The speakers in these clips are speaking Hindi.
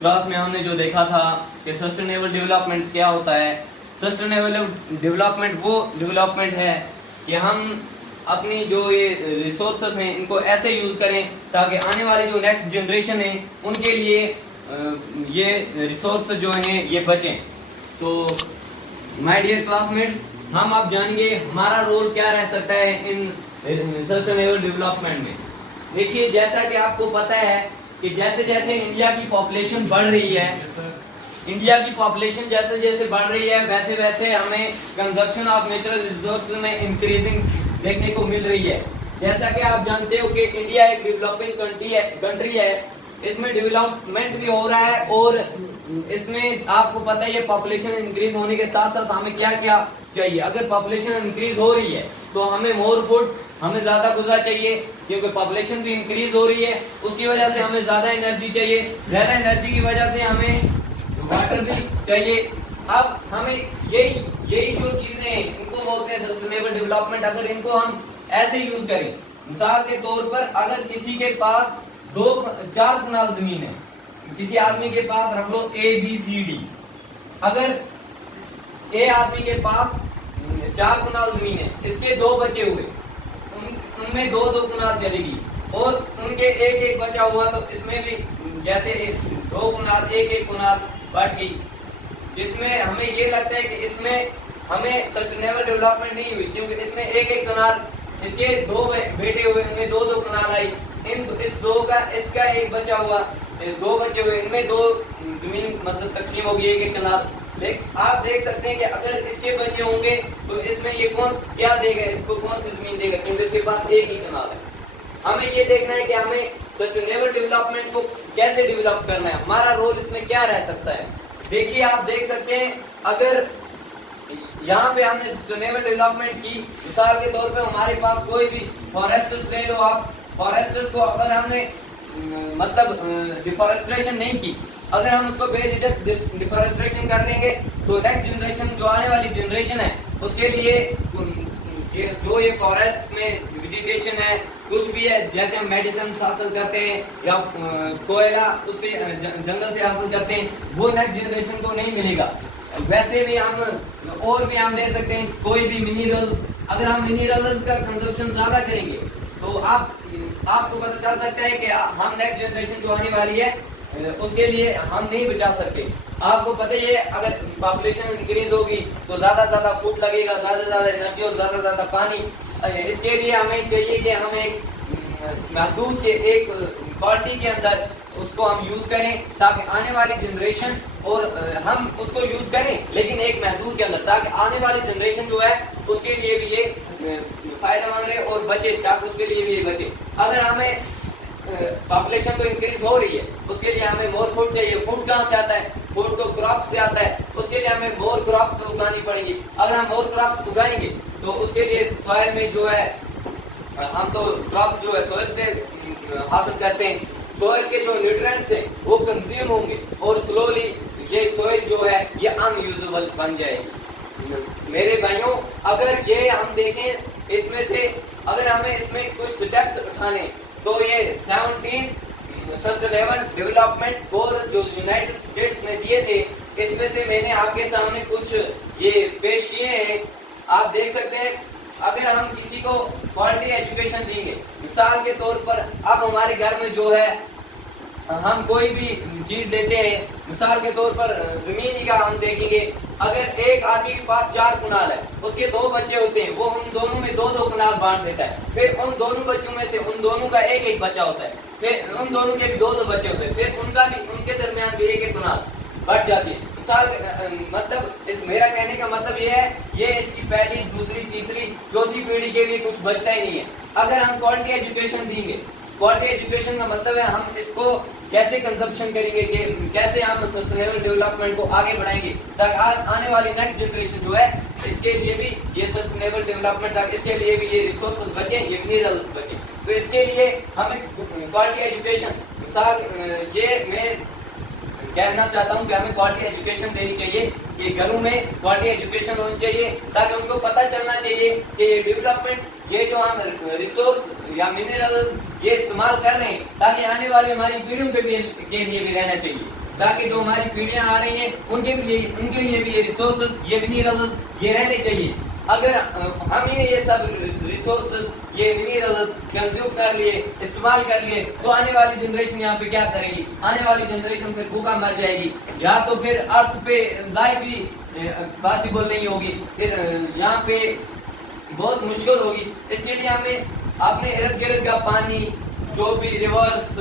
क्लास में हमने जो देखा था कि सस्टेनेबल डेवलपमेंट क्या होता है। सस्टेनेबल डेवलपमेंट वो डेवलपमेंट है कि हम अपनी जो ये रिसोर्सेस हैं इनको ऐसे यूज़ करें ताकि आने वाली जो नेक्स्ट जनरेशन है उनके लिए ये रिसोर्स जो हैं ये बचें। तो माय डियर क्लासमेट्स, हम अब जानेंगे हमारा रोल क्या रह सकता है इन सस्टेनेबल डेवलपमेंट में। देखिए, जैसा कि आपको पता है कि जैसे जैसे इंडिया की पॉपुलेशन बढ़ रही है, इंडिया की पॉपुलेशन जैसे जैसे बढ़ रही है वैसे वैसे हमें कंजप्शन ऑफ नेचुरल रिसोर्स में इंक्रीजिंग देखने को मिल रही है। जैसा कि आप जानते हो कि इंडिया एक डेवलपिंग कंट्री है, इसमें डेवलपमेंट भी हो रहा है और इसमें आपको पता है ये पॉपुलेशन इंक्रीज होने के साथ साथ हमें क्या क्या चाहिए। अगर पॉपुलेशन इंक्रीज हो रही है तो हमें मोर फूड, हमें ज्यादा गुज़ा चाहिए क्योंकि पॉपुलेशन भी इंक्रीज हो रही है, उसकी वजह से हमें ज्यादा एनर्जी चाहिए, ज्यादा एनर्जी की वजह से हमें वाटर भी चाहिए। अब हमें यही जो चीजें हैं इनको बोलते हैं सस्टेनेबल डेवलपमेंट। अगर इनको हम ऐसे यूज करें, मिसाल के तौर पर अगर किसी के पास 4 कनाल जमीन है, किसी आदमी के पास रख लो ABCD, अगर ए आदमी के पास 4 कनाल जमीन है, इसके 2 बचे हुए, उनमें 2 कनाल चलेगी और उनके एक बचा हुआ, तो इसमें भी जैसे 2 कनाल 1 कनाल बढ़ गई, जिसमें हमें ये लगता है कि इसमें हमें सस्टेनेबल डेवलपमेंट नहीं हुई क्योंकि इसमें 1 कनाल, इसके 2 बेटे हुए, इनमें 2 कनाल आई, इस 2 का इसका 1 बचा हुआ, 2 बचे हुए, इनमें 2 जमीन मतलब तकसीम होगी 1 कनाल। आप देख सकते हैं कि अगर इसके बचे होंगे तो इसमें ये कौन क्या देगा, इसको कौन सी जमीन देगा क्योंकि इसके पास 1 ही कनाल है। हमें ये देखना है कि हमें सस्टेनेबल डेवलपमेंट को कैसे डेवलप करना है, हमारा रोल इसमें क्या रह सकता है। देखिए, आप देख सकते हैं अगर यहाँ पे हमने सस्टेनेबल डेवलपमेंट की, मिसाल के तौर पे हमारे पास कोई भी फॉरेस्ट्स ले लो आप, फॉरेस्ट्स को अगर हमने मतलब डिफॉरेस्टेशन नहीं की, अगर हम उसको बेझिझक डिफॉरेस्टेशन कर देंगे तो नेक्स्ट जनरेशन, जो आने वाली जनरेशन है, उसके लिए जो ये फॉरेस्ट में वेजिटेशन है, कुछ भी है, जैसे हम मेडिसिन हासिल करते हैं या कोयला उससे जंगल से हासिल करते हैं, वो नेक्स्ट जनरेशन को नहीं मिलेगा। वैसे भी हम और भी हम ले सकते हैं कोई भी मिनरल, अगर हम मिनरल्स का कंजप्शन ज्यादा करेंगे तो आपको पता चल सकता है कि हम नेक्स्ट जनरेशन जो आने वाली है उसके लिए हम नहीं बचा सकते। आपको पता ही है अगर पॉपुलेशन इंक्रीज होगी तो ज्यादा फूड लगेगा, ज्यादा एनर्जी और ज्यादा पानी। इसके लिए हमें चाहिए कि हम एक महदूद के एक क्वालिटी के अंदर उसको हम यूज करें ताकि आने वाली जनरेशन, और हम उसको यूज करें लेकिन एक महदूद के अंदर, ताकि आने वाली जनरेशन जो है उसके लिए भी ये फायदेमंद रहे और बचे, ताकि उसके लिए भी ये बचे। अगर हमें पॉपुलेशन तो इंक्रीज हो रही है, उसके लिए हमें मोर फूड चाहिए। फूड कहाँ से आता है? फूड तो क्रॉप से आता है, उसके लिए हमें मोर क्रॉप्स उगानी पड़ेंगी। अगर हम मोर क्रॉप्स उगाएंगे तो उसके लिए सॉइल में जो है, हम तो क्रॉप्स जो है सॉइल से हासिल करते हैं, सॉइल के जो न्यूट्रिएंट्स हैं वो कंज्यूम होंगे और स्लोली ये सॉइल जो है ये अनयूजेबल बन जाएगी। मेरे भाइयों, अगर ये हम देखें इसमें से, अगर हमें इसमें कुछ स्टेप्स उठाने तो ये 17 सस्टेनेबल डेवलपमेंट गोल जो यूनाइटेड स्टेट्स ने दिए थे, इसमें से मैंने आपके सामने कुछ ये पेश किए हैं। आप देख सकते हैं अगर हम किसी को क्वालिटी एजुकेशन देंगे, मिसाल के तौर पर अब हमारे घर में जो है हम कोई भी चीज लेते हैं, मिसाल के तौर पर जमीन ही का हम देखेंगे, अगर एक आदमी के पास 4 कनाल है, उसके 2 बच्चे होते हैं, वो उन दोनों में 2 कनाल बांट देता है, फिर उन दोनों बच्चों में से उन दोनों का 1 बच्चा होता है, फिर उन दोनों के भी 2 बच्चे होते हैं, फिर उनका भी, उनके दरमियान भी 1 कनाल बढ़ जाती है। मिसाल मतलब इस मेरा कहने का मतलब ये है, ये इसकी पहली, दूसरी, तीसरी, चौथी पीढ़ी के लिए कुछ बचता ही नहीं है। अगर हम क्वालिटी एजुकेशन देंगे, क्वालिटी एजुकेशन का मतलब है हम इसको कैसे कंजप्शन करेंगे, कैसे हम सस्टेनेबल डेवलपमेंट को आगे बढ़ाएंगे ताकि आने वाली नेक्स्ट जनरेशन जो है इसके लिए भी ये सस्टेनेबल डेवलपमेंट, ताकि इसके लिए भी ये रिसोर्सेज बचे, ये मिनरल्स बचे। तो इसके लिए हमें क्वालिटी एजुकेशन, मिसाल ये मैं कहना चाहता हूँ कि हमें क्वालिटी एजुकेशन देनी चाहिए कि घरों में क्वालिटी एजुकेशन होनी चाहिए ताकि उनको पता चलना चाहिए कि डेवलपमेंट, ये जो हम रिसोर्स या मिनरल्स ये इस्तेमाल कर रहे हैं ताकि आने वाली हमारी पीढ़ियों के लिए भी रहना चाहिए। ताकि जो हमारी पीढ़ियां आ रही हैं उनके लिए भी ये रिसोर्सेज, ये मिनरल्स ये रहने चाहिए। अगर हम ही ये सब रिसोर्सेज, ये मिनरल्स कंज्यूम कर लिए, इस्तेमाल कर लिए, तो आने वाली जनरेशन यहाँ पे क्या करेगी? आने वाली जनरेशन फिर भूखा मर जाएगी, या तो फिर अर्थ पे लाइफ ही पॉसिबल नहीं होगी, फिर यहाँ पे बहुत मुश्किल होगी। इसके लिए हमें अपने इर्द गिर्द का पानी, जो भी रिवर्स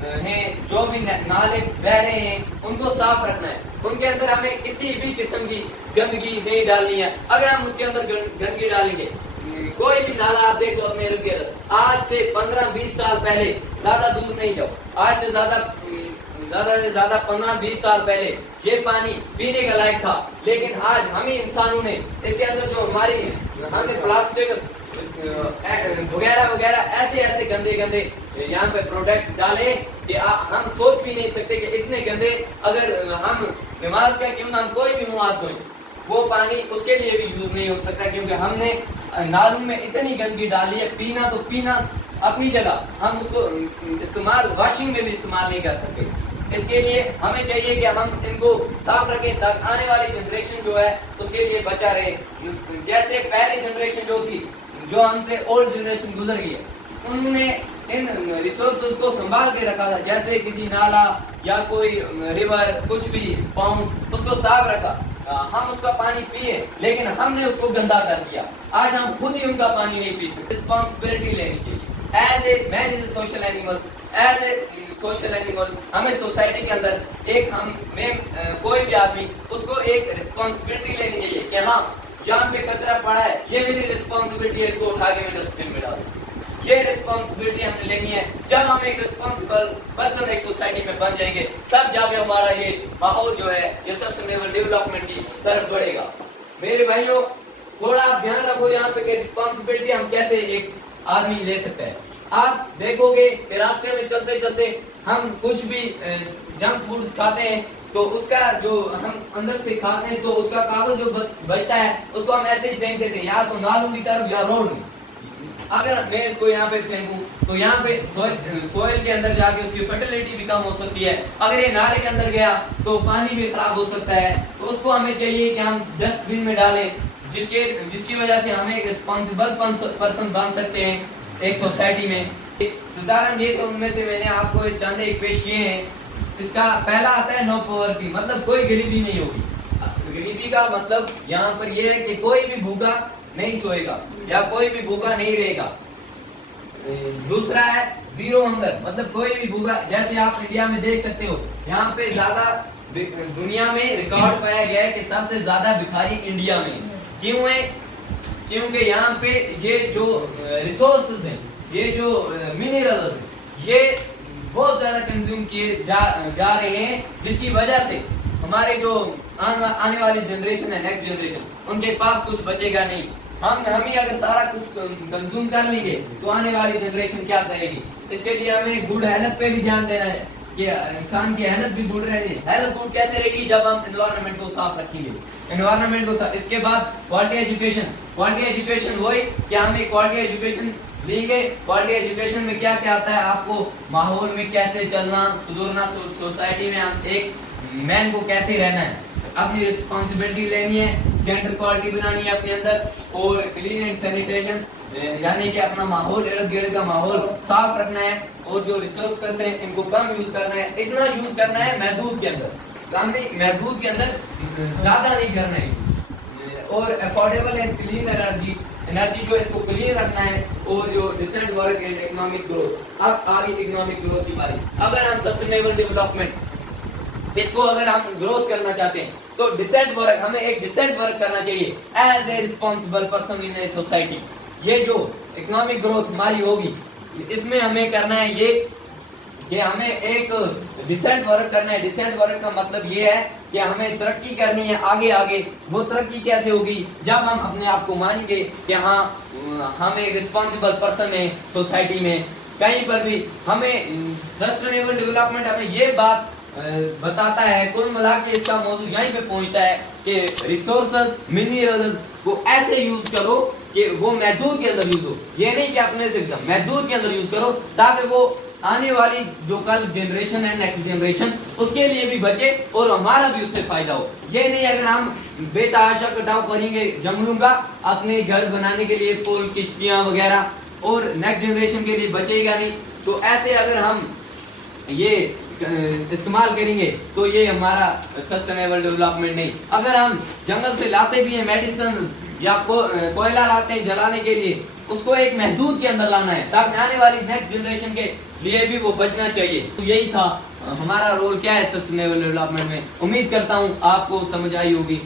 हैं, जो भी नाले बह रहे हैं, उनको साफ रखना है। उनके अंदर हमें किसी भी किस्म की गंदगी नहीं डालनी है। अगर हम उसके अंदर गंदगी डालेंगे, कोई भी नाला आप देखो अपने इर्द गिर्द, आज से 15-20 साल पहले, ज्यादा दूर नहीं जाओ, आज से ज्यादा 15-20 साल पहले ये पानी पीने का लायक था, लेकिन आज हम ही इंसानों ने इसके अंदर जो हमने प्लास्टिक वगैरह ऐसे गंदे यहाँ पे प्रोडक्ट्स डाले कि हम सोच भी नहीं सकते कि इतने गंदे, अगर हम नमाज का क्यों ना हम कोई भी मुँह हाथ धोएं, वो पानी उसके लिए भी यूज नहीं हो सकता, क्योंकि हमने नालों में इतनी गंदगी डाली है। पीना तो पीना अपनी जगह, हम उसको इस्तेमाल वाशिंग में भी इस्तेमाल नहीं कर सकते। इसके लिए हमें चाहिए कि हम इनको साफ रखें ताकि आने वाली जनरेशन जो है उसके लिए बचा रहे। जैसे पहली जनरेशन जो थी, जो हमसे ओल्ड जनरेशन गुजर गई है, उन्होंने इन रिसोर्सेज को संभाल के रखा था, जैसे किसी नाला या कोई रिवर, कुछ भी पाउंड, उसको साफ रखा, हम उसका पानी पिए, लेकिन हमने उसको गंदा कर दिया। आज हम खुद ही उनका पानी नहीं पी सकते। रिस्पॉन्सिबिलिटी लेनी चाहिए। As a man is a social animal, हमें सोसाइटी के अंदर कोई भी आदमी, उसको एक रिस्पॉन्सिबिलिटी लेनी चाहिए कि हाँ, जहाँ पे कचरा पड़ा है, ये मेरी रिस्पॉन्सिबिलिटी है, इसको उठा के मैं डस्टबिन में डालूं। ये रिस्पॉन्सिबिलिटी हमने लेनी है। जब हम एक रिस्पॉन्सिबल पर्सन एक सोसाइटी में बन जाएंगे, तब जाके हमारा ये माहौल जो है, ये सस्टेनेबल डेवलपमेंट की तरफ बढ़ेगा। मेरे भाइयों, थोड़ा आप ध्यान रखो यहाँ पे कि रिस्पॉन्सिबिलिटी हम कैसे एक आदमी ले सकते हैं। आप देखोगे कि रास्ते में चलते चलते हम कुछ भी जंक फूड्स खाते हैं, तो उसका जो हम अंदर से खाते हैं, तो उसका कागज जो बचता है, उसको हम ऐसे ही फेंक देते हैं, या तो नालों की तरफ या रोड में। अगर मैं इसको यहाँ पे फेंकूं, तो यहाँ पे सोइल के अंदर जाके उसकी फर्टिलिटी भी कम हो सकती है। अगर ये नाले के अंदर गया तो पानी भी खराब हो सकता है। तो उसको हमें चाहिए कि हम डस्टबिन में डालें, जिसकी वजह से हम एक रिस्पॉन्सिबल पर्सन बन सकते हैं एक सोसाइटी में। साधारण ये तो उनमें से मैंने आपको चंद एक पेश किए हैं। इसका पहला आता है नो पॉवर्टी, मतलब कोई गरीबी नहीं होगी। गरीबी का मतलब यहाँ पर यह है कि कोई भी भूखा नहीं सोएगा या कोई भी भूखा नहीं रहेगा। दूसरा है जीरो हंगर, मतलब कोई भी भूखा, जैसे आप इंडिया में देख सकते हो, यहाँ पे ज्यादा दुनिया में रिकॉर्ड पाया गया है कि सबसे ज्यादा भिखारी इंडिया में। क्यों है? क्योंकि यहाँ पे ये जो रिसोर्सेज हैं, ये जो मिनरल्स हैं, ये बहुत ज्यादा कंज्यूम किए जा रहे हैं, जिसकी वजह से हमारे जो आने वाली जनरेशन है, नेक्स्ट जनरेशन, उनके पास कुछ बचेगा नहीं। हम ही अगर सारा कुछ कंज्यूम कर लेंगे तो आने वाली जनरेशन क्या करेगी? इसके लिए हमें गुड हेल्थ पे भी ध्यान देना है कि इंसान की हेल्थ भी गुड रहेगी। हेल्थ गुड कैसे रहेगी? जब हम एनवायरनमेंट को साफ रखेंगे, एनवायरनमेंट को साफ। इसके बाद क्वालिटी एजुकेशन वही कि हम एक क्वालिटी एजुकेशन लेंगे। क्वालिटी एजुकेशन में क्या क्या आता है? आपको माहौल में कैसे चलना, सुधरना, सोसाइटी में हम एक मैन को कैसे रहना है, अपनी रिस्पॉन्सिबिलिटी लेनी है, जेंडर क्वालिटी बनानी है अपने अंदर, और क्लीन एंड सैनिटेशन, यानी कि अपना माहौल, इर्द गिर्द का माहौल साफ रखना है, और जो रिसोर्सेस हैं इनको कम यूज करना है। इतना यूज करना है महदूद के अंदर, महदूद के अंदर ज्यादा नहीं करना है, और अफोर्डेबल एंड क्लीन एनर्जी जो इसको क्लीन रखना है, और जो decent work and economic growth. अब आगे इकोनॉमिक ग्रोथ की बारी। अगर हम सस्टेनेबल डेवलपमेंट इसको अगर हम ग्रोथ करना चाहते हैं, तो डिसेंट वर्क, हमें एक डिसेंट वर्क करना चाहिए as a responsible person in a society. ये जो इकोनॉमिक ग्रोथ हमारी होगी, इसमें हमें करना है ये कि हमें एक डिसेंट वर्क करना है। डिसेंट वर्क का मतलब ये है कि हमें तरक्की करनी है आगे आगे। वो तरक्की कैसे होगी? जब हम अपने आप को मानेंगे कि हाँ, हम एक रिस्पॉन्सिबल पर्सन है सोसाइटी में। कहीं पर भी हमें सस्टेनेबल डेवलपमेंट हमें ये बात बताता है, कुल मिला के इसका मौजूद यहीं पे पहुंचता है कि रिसोर्सेज, मिनरल्स को ऐसे यूज करो कि वो महदूद के अंदर यूज हो। ये नहीं कि अपने से एकदम महदूद के अंदर यूज करो, ताकि वो आने वाली जो कल जनरेशन है, नेक्स्ट जनरेशन, उसके लिए भी बचे और हमारा भी उससे फायदा हो। ये नहीं अगर हम बेतहाशा कटाव करेंगे जंगलों का अपने घर बनाने के लिए, पुल, किश्तियां वगैरह, और नेक्स्ट जनरेशन के लिए बचेगा नहीं। तो ऐसे अगर हम ये इस्तेमाल करेंगे तो ये हमारा सस्टेनेबल डेवलपमेंट नहीं। अगर हम जंगल से लाते भी हैं मेडिसिन या कोयला लाते हैं जलाने के लिए, उसको एक महदूद के अंदर लाना है ताकि आने वाली नेक्स्ट जनरेशन के लिए भी वो बचना चाहिए। तो यही था हमारा रोल क्या है सस्टेनेबल डेवलपमेंट में। उम्मीद करता हूँ आपको समझ आई होगी।